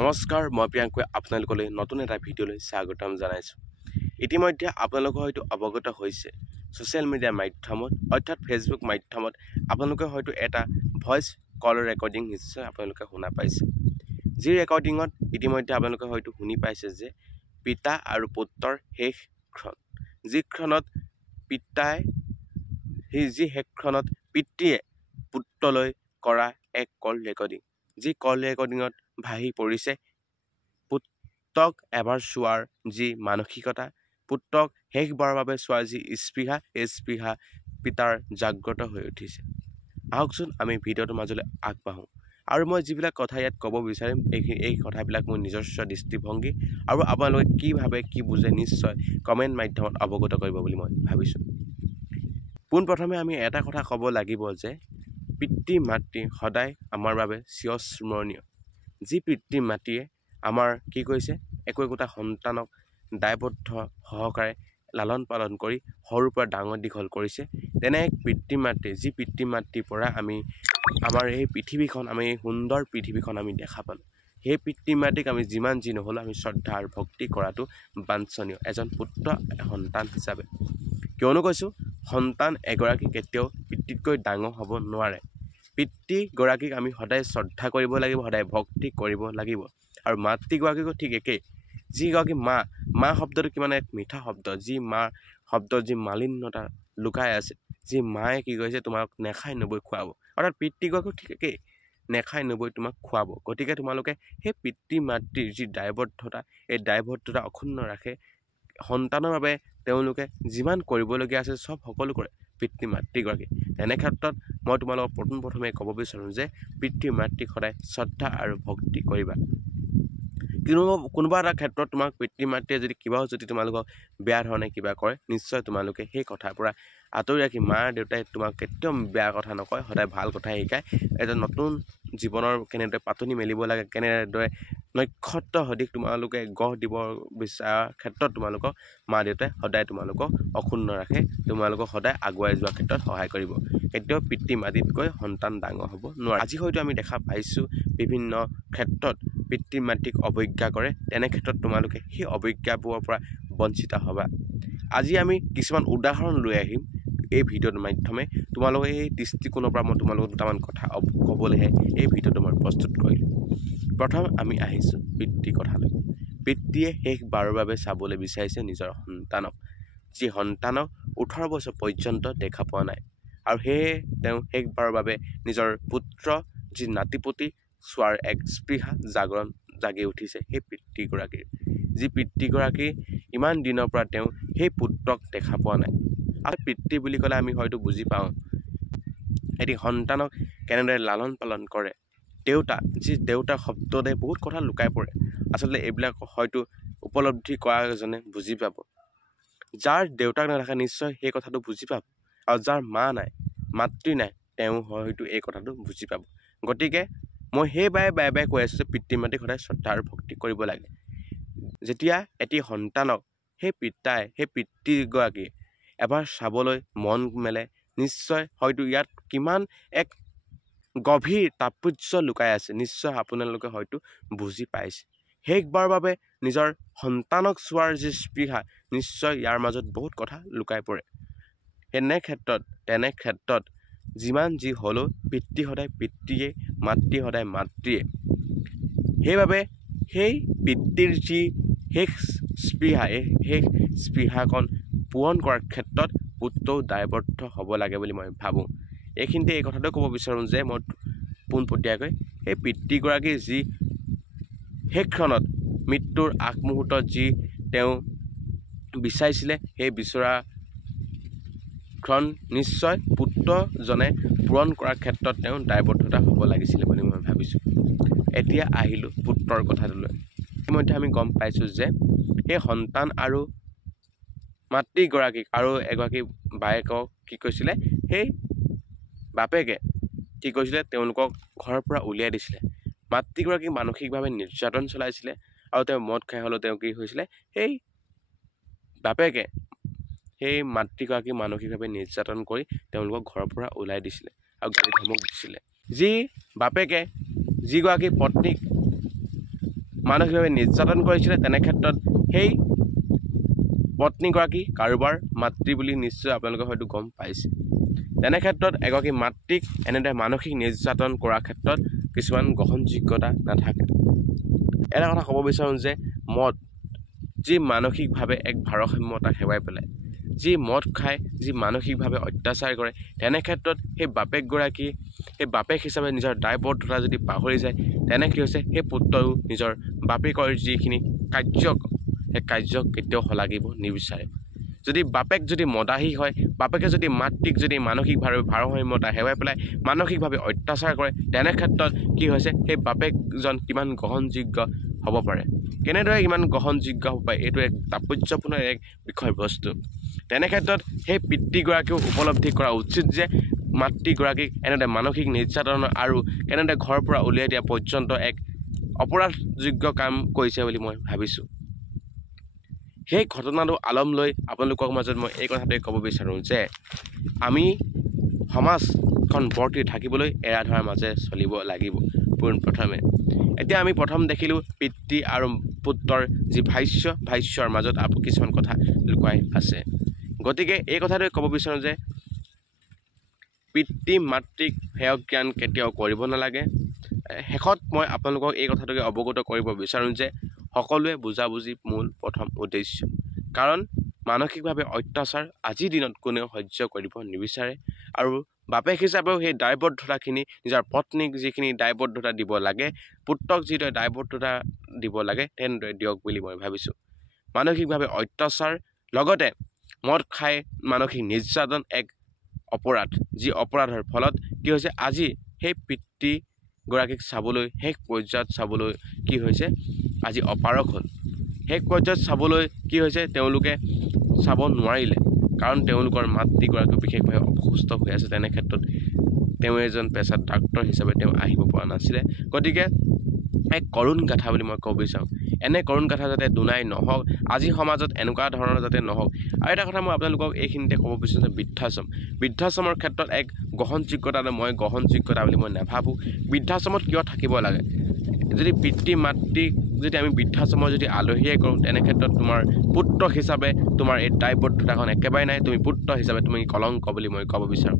নমস্কাৰ, মই প্ৰিয়াংকুৱে আপোনালোকলৈ নতুন এটা ভিডিঅ'লৈ স্বাগতম জনাইছোঁ। ইতিমধ্যে আপোনালোকে হয়তো অৱগত হৈছে ছ'চিয়েল মিডিয়া মাধ্যমত অৰ্থাৎ ফেচবুক মাধ্যমত আপোনালোকে হয়তো এটা ভইচ কল ৰেকৰ্ডিং নিশ্চয় আপোনালোকে শুনা পাইছে। যি ৰেকৰ্ডিঙত ইতিমধ্যে আপোনালোকে হয়তো শুনি পাইছে যে পিতা আৰু পুত্ৰৰ শেষ ক্ষণ, যিক্ষণত পিতাই শেষক্ষণত পিতৃয়ে পুত্ৰলৈ কৰা এক কল ৰেকৰ্ডিং, যি কল ৰেকৰ্ডিঙত ভাহি পৰিছে পুত্ৰক এবাৰ চোৱাৰ যি মানসিকতা, পুত্ৰক শেষবাৰৰ বাবে চোৱাৰ যি স্পৃহা, এই স্পৃহা পিতাৰ জাগ্ৰত হৈ উঠিছে। আহকচোন আমি ভিডিঅ'টোৰ মাজলৈ আগবাঢ়োঁ আৰু মই যিবিলাক কথা ইয়াত ক'ব বিচাৰিম এই কথাবিলাক মোৰ নিজস্ব দৃষ্টিভংগী আৰু আপোনালোকে কি ভাবে কি বুজে নিশ্চয় কমেণ্ট মাধ্যমত অৱগত কৰিব বুলি মই ভাবিছোঁ। পোনপ্ৰথমে আমি এটা কথা ক'ব লাগিব যে পিতৃ মাতৃ সদায় আমাৰ বাবে চিৰস্মৰণীয়। যি পিতৃ মাতৃয়ে আমাৰ কি কৈছে একোটা সন্তানক দায়বদ্ধ সহকাৰে লালন পালন কৰি সৰুৰ পৰা ডাঙৰ দীঘল কৰিছে, তেনে এক পিতৃ মাতৃ যি পিতৃ মাতৃৰ পৰা আমি আমাৰ এই পৃথিৱীখন আমি এই সুন্দৰ পৃথিৱীখন আমি দেখা পালোঁ। সেই পিতৃ মাতৃক আমি যিমান যি নহ'লেও আমি শ্ৰদ্ধা আৰু ভক্তি কৰাটো বাঞ্ছনীয় এজন পুত্ৰ সন্তান হিচাপে। কিয়নো কৈছোঁ, সন্তান এগৰাকী কেতিয়াও পিতৃতকৈ ডাঙৰ হ'ব নোৱাৰে। পিতৃগৰাকীক আমি সদায় শ্ৰদ্ধা কৰিব লাগিব, সদায় ভক্তি কৰিব লাগিব। আৰু মাতৃগৰাকীকো ঠিক একেই। যিগৰাকী মা শব্দটো কিমান এক মিঠা শব্দ, যি মা শব্দৰ যি মালিন্যতা লুকাই আছে, যি মায়ে কি কৰিছে তোমাক নেখাই নবৈ খুৱাব, অৰ্থাৎ পিতৃগৰাকীও ঠিক একেই, নেখাই নবৈ তোমাক খুৱাব। গতিকে তোমালোকে সেই পিতৃ মাতৃৰ যি দায়বদ্ধতা, এই দায়বদ্ধতা অক্ষুণ্ণ ৰাখে সন্তানৰ বাবে তেওঁলোকে যিমান কৰিবলগীয়া আছে চব সকলো কৰে পিতৃ মাতৃগৰাকী। তেনে ক্ষেত্ৰত মই তোমালোকক প্ৰথমে ক'ব বিচাৰোঁ যে পিতৃ মাতৃক সদায় শ্ৰদ্ধা আৰু ভক্তি কৰিবা। কোনোবা এটা ক্ষেত্ৰত তোমাক পিতৃ মাতৃয়ে যদি কিবাও যদি তোমালোকক বেয়া ধৰণে কিবা কৰে, নিশ্চয় তোমালোকে সেই কথাৰ পৰা আঁতৰি ৰাখি মা দেউতাই তোমাক কেতিয়াও বেয়া কথা নকয়, সদায় ভাল কথাই শিকায়। এটা নতুন জীৱনৰ কেনেদৰে পাতনি মেলিব লাগে, কেনেদৰে নক্ষত্ৰ সদৃশ তোমালোকে গঢ় দিব বিচৰাৰ ক্ষেত্ৰত তোমালোকক মা দেউতাই সদায় তোমালোকক অক্ষুণ্ণ ৰাখে, তোমালোকক সদায় আগুৱাই যোৱাৰ ক্ষেত্ৰত সহায় কৰিব। কেতিয়াও পিতৃ মাতৃতকৈ সন্তান ডাঙৰ হ'ব নোৱাৰে। আজি হয়তো আমি দেখা পাইছোঁ বিভিন্ন ক্ষেত্ৰত পিতৃ মাতৃক অৱজ্ঞা কৰে, তেনে ক্ষেত্ৰত তোমালোকে সেই অৱজ্ঞাবোৰৰ পৰা বঞ্চিত হ'বা। আজি আমি কিছুমান উদাহৰণ লৈ আহিম এই ভিডিঅ'ৰ মাধ্যমে। তোমালোকে এই দৃষ্টিকোণৰ পৰা মই তোমালোকক দুটামান কথা ক'বলৈহে এই ভিডিঅ'টো মই প্ৰস্তুত কৰিলোঁ। প্ৰথম আমি আহিছোঁ পিতৃৰ কথালৈ। পিতৃয়ে শেষবাৰৰ বাবে চাবলৈ বিচাৰিছে নিজৰ সন্তানক, যি সন্তানক 18 বছৰ পৰ্যন্ত দেখা পোৱা নাই, আৰু সেয়ে তেওঁ শেষবাৰৰ বাবে নিজৰ পুত্ৰ যি নাতিপুতি চোৱাৰ এক স্পৃহা জাগি উঠিছে সেই পিতৃগৰাকীৰ। যি পিতৃগৰাকী ইমান দিনৰ পৰা তেওঁ সেই পুত্ৰক দেখা পোৱা নাই। আৰু পিতৃ বুলি ক'লে আমি হয়তো বুজি পাওঁ এটি সন্তানক কেনেদৰে লালন পালন কৰে। যি দেউতাৰ শব্দতে বহুত কথা লুকাই পৰে। আচলতে এইবিলাক হয়তো উপলব্ধি কৰা এজনে বুজি পাব। যাৰ দেউতাক নাথাকে নিশ্চয় সেই কথাটো বুজি পাব, আৰু যাৰ মা নাই, মাতৃ নাই, তেওঁ হয়তো এই কথাটো বুজি পাব। গতিকে মই বাৰে কৈ আছোঁ যে পিতৃ মাতৃক সদায় শ্ৰদ্ধা আৰু ভক্তি কৰিব লাগে। যেতিয়া এটি সন্তানক সেই পিতৃগৰাকীয়ে এবাৰ চাবলৈ মন মেলে, নিশ্চয় হয়তো ইয়াত কিমান এক গভীৰ তাৎপৰ্য লুকাই আছে নিশ্চয় আপোনালোকে হয়তো বুজি পাইছে। শেষবাৰৰ বাবে নিজৰ সন্তানক চোৱাৰ যি স্পৃহা, নিশ্চয় ইয়াৰ মাজত বহুত কথা লুকাই পৰে। তেনে ক্ষেত্ৰত যিমান যি হ'লেও পিতৃ সদায় পিতৃয়ে, মাতৃ সদায় মাতৃয়ে। সেইবাবে সেই পিতৃৰ যি শেষ স্পৃহা, এই শেষ স্পৃহাকণ পূৰণ কৰাৰ ক্ষেত্ৰত পুত্ৰও দায়বদ্ধ হ'ব লাগে বুলি মই ভাবোঁ। এইখিনিতে এই কথাটো ক'ব বিচাৰোঁ যে মই পোনপটীয়াকৈ সেই পিতৃগৰাকীৰ যি শেষক্ষণত মৃত্যুৰ আগমুহূৰ্তত যি তেওঁ বিচাৰিছিলে, সেই বিচৰা ক্ষণ নিশ্চয় পুত্ৰজনে পূৰণ কৰাৰ ক্ষেত্ৰত তেওঁ দায়বদ্ধতা হ'ব লাগিছিলে বুলি মই ভাবিছোঁ। এতিয়া আহিলোঁ পুত্ৰৰ কথাটোলৈ। ইতিমধ্যে আমি গম পাইছোঁ যে সেই সন্তান আৰু মাতৃগৰাকীক আৰু এগৰাকী বায়েকক কি কৈছিলে, সেই বাপেকে কি কৈছিলে, তেওঁলোকক ঘৰৰ পৰা উলিয়াই দিছিলে। মাতৃগৰাকীক মানসিকভাৱে নিৰ্যাতন চলাইছিলে, আৰু তেওঁ মদ খাই হ'লেও তেওঁ কি হৈছিলে, সেই বাপেকে সেই মাতৃগৰাকীক মানসিকভাৱে নিৰ্যাতন কৰি তেওঁলোকক ঘৰৰ পৰা ওলাই দিছিলে আৰু গালি ধমক দিছিলে। যি বাপেকে যিগৰাকী পত্নীক মানসিকভাৱে নিৰ্যাতন কৰিছিলে তেনে ক্ষেত্ৰত সেই পত্নীগৰাকী কাৰোবাৰ মাতৃ বুলি নিশ্চয় আপোনালোকে হয়তো গম পাইছে। তেনে ক্ষেত্ৰত এগৰাকী মাতৃক এনেদৰে মানসিক নিৰ্যাতন কৰাৰ ক্ষেত্ৰত কিছুমান গ্ৰহণযোগ্যতা নাথাকে। এটা কথা ক'ব বিচাৰোঁ যে মদ যি মানসিকভাৱে এক ভাৰসাম্যতা হেৰুৱাই পেলায়, যি মদ খাই যি মানসিকভাৱে অত্যাচাৰ কৰে, তেনে ক্ষেত্ৰত সেই বাপেকগৰাকী সেই বাপেক হিচাপে নিজৰ দায়বদ্ধতা যদি পাহৰি যায়, তেনে কি হৈছে সেই পুত্ৰও নিজৰ বাপেকৰ যিখিনি কাৰ্যক সেই কাৰ্যক কেতিয়াও শলাগিব নিবিচাৰে। যদি বাপেক যদি মদাহী হয়, বাপেকে যদি মাতৃক যদি মানসিকভাৱে ভাৰসাম্যতা হেৰুৱাই পেলাই মানসিকভাৱে অত্যাচাৰ কৰে, তেনে ক্ষেত্ৰত কি হৈছে সেই বাপেকজন কিমান গ্ৰহণযোগ্য হ'ব পাৰে, কেনেদৰে ইমান গ্ৰহণযোগ্য হ'ব পাৰে, এইটো এক তাৎপৰ্যপূৰ্ণ এক বিষয়বস্তু। তেনে ক্ষেত্ৰত সেই পিতৃগৰাকীয়েও উপলব্ধি কৰা উচিত যে মাতৃগৰাকীক এনেদৰে মানসিক নিৰ্যাতন আৰু কেনেদৰে ঘৰৰ পৰা উলিয়াই দিয়া পৰ্যন্ত এক অপৰাধযোগ্য কাম কৰিছে বুলি মই ভাবিছোঁ। সেই ঘটনাটো আলম লৈ আপোনালোকৰ মাজত মই এই কথাটোৱে ক'ব বিচাৰোঁ যে আমি সমাজখন বৰ্তি থাকিবলৈ এৰা ধৰাৰ মাজে চলিব লাগিব পোনপ্ৰথমে। এতিয়া আমি প্ৰথম দেখিলোঁ পিতৃ আৰু পুত্ৰৰ যি ভাষ্যৰ মাজত কিছুমান কথা লুকাই আছে। গতিকে এই কথাটোৱে ক'ব বিচাৰোঁ যে পিতৃ মাতৃক হেয় জ্ঞান কেতিয়াও কৰিব নালাগে। শেষত মই আপোনালোকক এই কথাটোকে অৱগত কৰিব বিচাৰোঁ যে সকলোৱে বুজাবুজি মূল প্ৰথম উদ্দেশ্য। কাৰণ মানসিকভাৱে অত্যাচাৰ আজিৰ দিনত কোনেও সহ্য কৰিব নিবিচাৰে আৰু বাপেক হিচাপেও সেই দায়বদ্ধতাখিনি নিজৰ পত্নীক যিখিনি দায়বদ্ধতা দিব লাগে, পুত্ৰক যিদৰে দায়বদ্ধতা দিব লাগে তেনেদৰে দিয়ক বুলি মই ভাবিছোঁ। মানসিকভাৱে অত্যাচাৰ লগতে মদ খাই মানসিক নিৰ্যাতন এক অপৰাধ, যি অপৰাধৰ ফলত কি হৈছে আজি সেই পিতৃগৰাকীক চাবলৈ শেষ পৰ্যায়ত চাবলৈ কি হৈছে আজি অপাৰক হ'ল। শেষ পৰ্যায়ত চাবলৈ কি হৈছে তেওঁলোকে চাব নোৱাৰিলে, কাৰণ তেওঁলোকৰ মাতৃগৰাকী বিশেষভাৱে অসুস্থ হৈ আছে। তেনে ক্ষেত্ৰত তেওঁ এজন পেছাত ডাক্তৰ হিচাপে তেওঁ আহিব পৰা নাছিলে। গতিকে এক কৰুণ গাথা বুলি মই ক'ব বিচাৰোঁ। এনে কৰুণ গাথা যাতে দুনাই নহওক, আজি সমাজত এনেকুৱা ধৰণৰ যাতে নহওক। আৰু এটা কথা মই আপোনালোকক এইখিনিতে ক'ব বিচাৰোঁ যে বৃদ্ধাশ্ৰমৰ ক্ষেত্ৰত এক গ্ৰহণযোগ্যতা মই গ্ৰহণযোগ্যতা বুলি মই নাভাবোঁ। বৃদ্ধাশ্ৰমত কিয় থাকিব লাগে? যদি পিতৃ মাতৃক যদি আমি বৃদ্ধাশ্ৰমৰ যদি আলহীয়ে কৰোঁ, তেনে ক্ষেত্ৰত তোমাৰ পুত্ৰ হিচাপে তোমাৰ এই দায়বদ্ধতাখন একেবাৰে নাই। তুমি পুত্ৰ হিচাপে তুমি কলংক বুলি মই ক'ব বিচাৰোঁ।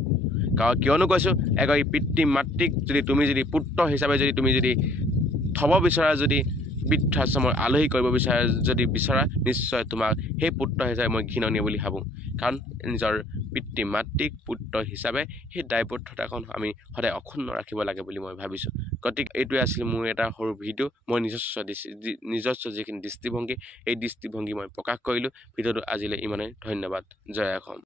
কাৰণ কিয়নো কৈছোঁ, এগৰাকী পিতৃ মাতৃক যদি তুমি যদি পুত্ৰ হিচাপে যদি তুমি যদি থ'ব বিচৰা, যদি বৃদ্ধাশ্ৰমৰ আলহী কৰিব বিচৰা নিশ্চয় তোমাক সেই পুত্ৰ হিচাপে মই ঘৃণনীয় বুলি ভাবোঁ। কাৰণ নিজৰ পিতৃ মাতৃক পুত্ৰ হিচাপে সেই দায়বদ্ধতাখন আমি সদায় অক্ষুণ্ণ ৰাখিব লাগে বুলি মই ভাবিছোঁ। গতিকে এইটোৱে আছিল মোৰ এটা সৰু ভিডিঅ'। মই নিজস্ব যিখিনি দৃষ্টিভংগী, এই দৃষ্টিভংগী মই প্ৰকাশ কৰিলোঁ। ভিডিঅ'টো আজিলৈ ইমানেই। ধন্যবাদ। জয় অসম।